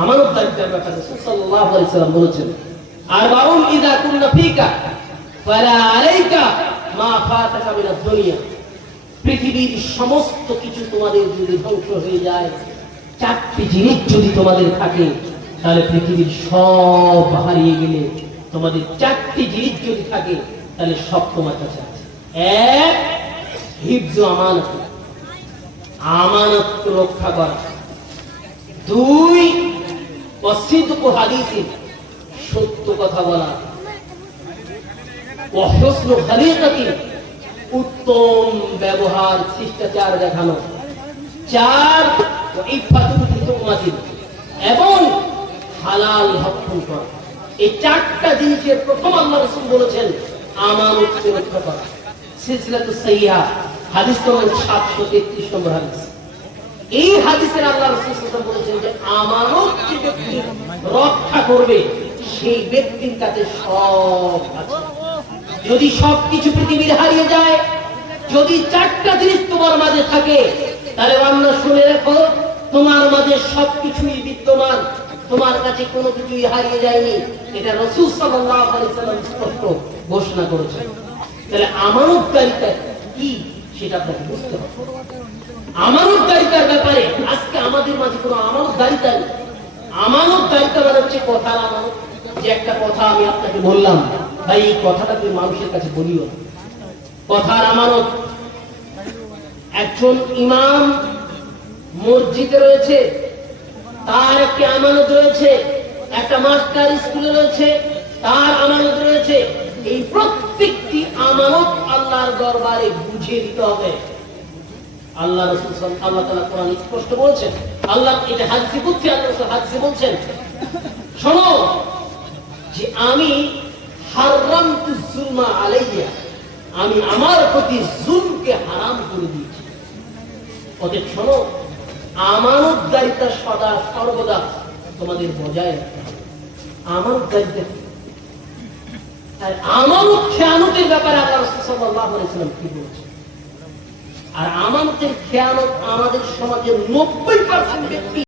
আমানতদারিতার ব্যাপারে রাসূল সাল্লাল্লাহু আলাইহি সাল্লাম বলেছেন, আরবাউন ইযা কুননা ফীকা ফালা আলাইকা মা ফাতাকা মিনাদ দুনিয়া। পৃথিবীর সমস্ত কিছু তোমাদের যদি ধ্বংস হয়ে যায়, চারটি জিনিস যদি তোমাদের থাকে, তাহলে পৃথিবীর সব হারিয়ে গেলে তোমাদের চারটি জিনিস যদি থাকে, তাহলে সব তোমার কাছে আছে। এক, হিফজু আমানত, আমানত রক্ষা করা। দুই, ওয়াসিদকু হাদিসি, সত্য কথা বলা। ওয়া হুসনু খলিকাতি, উত্তম ব্যবহার, শিষ্টাচার দেখানো। চার, ওয়া ইফাতুল তুমাতিন, এবং হালাল ভক্ষণ করা। এই চারটা জিনিসের প্রথম আল্লাহ রাসূল বলেছেন আমানতকে রক্ষা করা। সিলসিলাতুস সাহিহা হাদিস নম্বর 733 নম্বর হাদিস। এই হাদিসের আল্লাহ রাসূল সাল্লাল্লাহু আলাইহি ওয়াসাল্লাম বলেছেন যে আমানত যে ব্যক্তি রক্ষা করবে, সেই ব্যক্তির কাছে সব আছে। যদি সবকিছু পৃথিবীর হারিয়ে যায়, যদি চারটা জিনিস তোমার মাঝে থাকে, তাহলে বান্দা শুনে রাখো, তোমার মাঝে সবকিছুই বিদ্যমান, তোমার কাছে কোনো কিছুই হারিয়ে যায়নি। এটা রাসূল সাল্লাল্লাহু আলাইহি ওয়াসাল্লাম স্পষ্ট ঘোষণা করেছেন। তাহলে আমানতদারিতা কি সেটা আপনাকে বুঝতে হবে। আমানতদারিতার ব্যাপারে আজকে আমাদের মাঝে কোনো আমানতদারিতা নেই। আমানতদারিতা মানে হচ্ছে কথার আমানত। যে একটা কথা আমি আপনাকে বললাম, ভাই এই কথাটা তুমি মানুষের কাছে বলিও না, কথার আমানত। একজন ইমাম মসজিদে রয়েছে, তার একটি আমানত রয়েছে। একটা মাস্টার স্কুলে রয়েছে, তার আমানত রয়েছে। এই প্রত্যেকটি আমানত আল্লাহর দরবারে বুঝিয়ে দিতে হবে। আল্লাহ রাসূল আল্লাহ তাআলা কোরআনে স্পষ্ট বলেছেন, আল্লাহ এটা হাদিসে কুদসি আল্লাহ রাসূল হাদিসে বলছেন, শোনো যে আমি হারামতু যুলমা আলাইয়া, আমি আমার প্রতি জুলমকে হারাম করে দিয়েছি। অতএব শোনো, আমানতদারিতা সদা সর্বদা তোমাদের বজায় রাখতে হবে। আমানতদারিতা আর আমানত খেয়ানতের ব্যাপারে আল্লাহ রাসূল সাল্লাল্লাহু আলাইহি ওয়াসাল্লাম কি বলেছেন? আর আমানতের খেয়ানত আমাদের সমাজের 90% ব্যক্তি